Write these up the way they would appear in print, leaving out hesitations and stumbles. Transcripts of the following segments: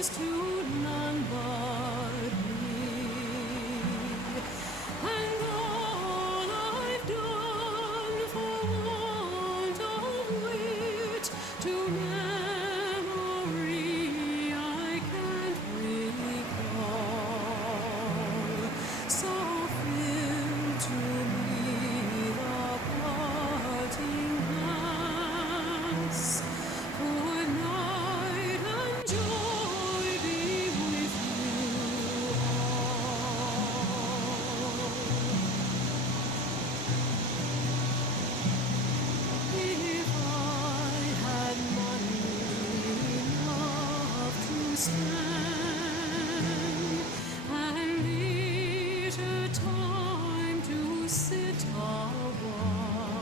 is to none but me. And all I've done for want of which to memory I can't recall, so fill to me the parting glass. Good night and joy be with you all. If I had money enough to spend, and leisure time to sit a while,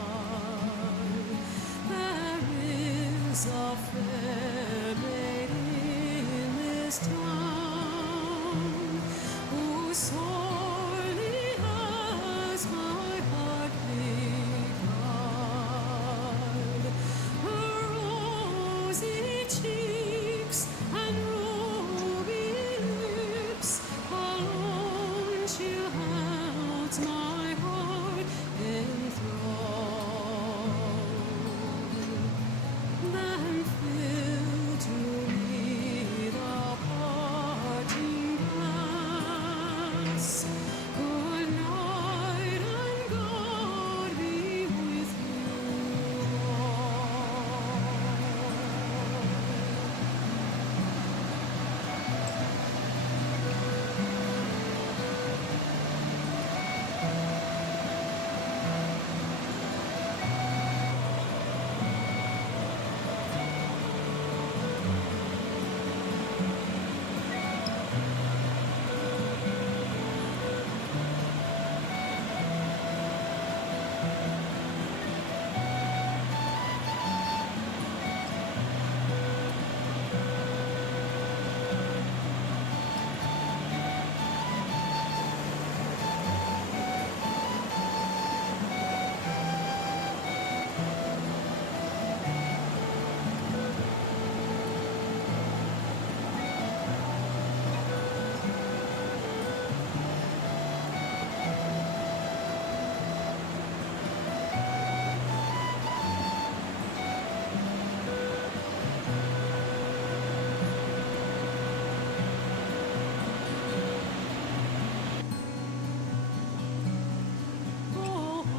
there is a fair maid in this town who sorely has my heart beguiled. Her rosy cheeks and ruby lips alone she'll holds my heart enthralled. Then fill to me the parting glass. Good night and God be with you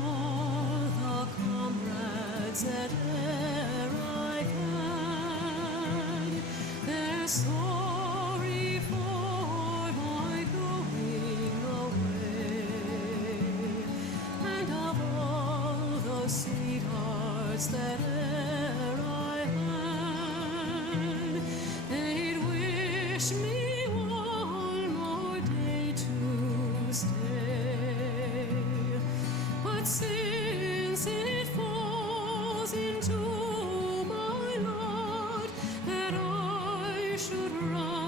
all the comrades that e'er I've had. They're sorry for my going away, and of all the sweethearts that e'er I had, they'd wish me one more day to stay. But since it falls into my lot that I should run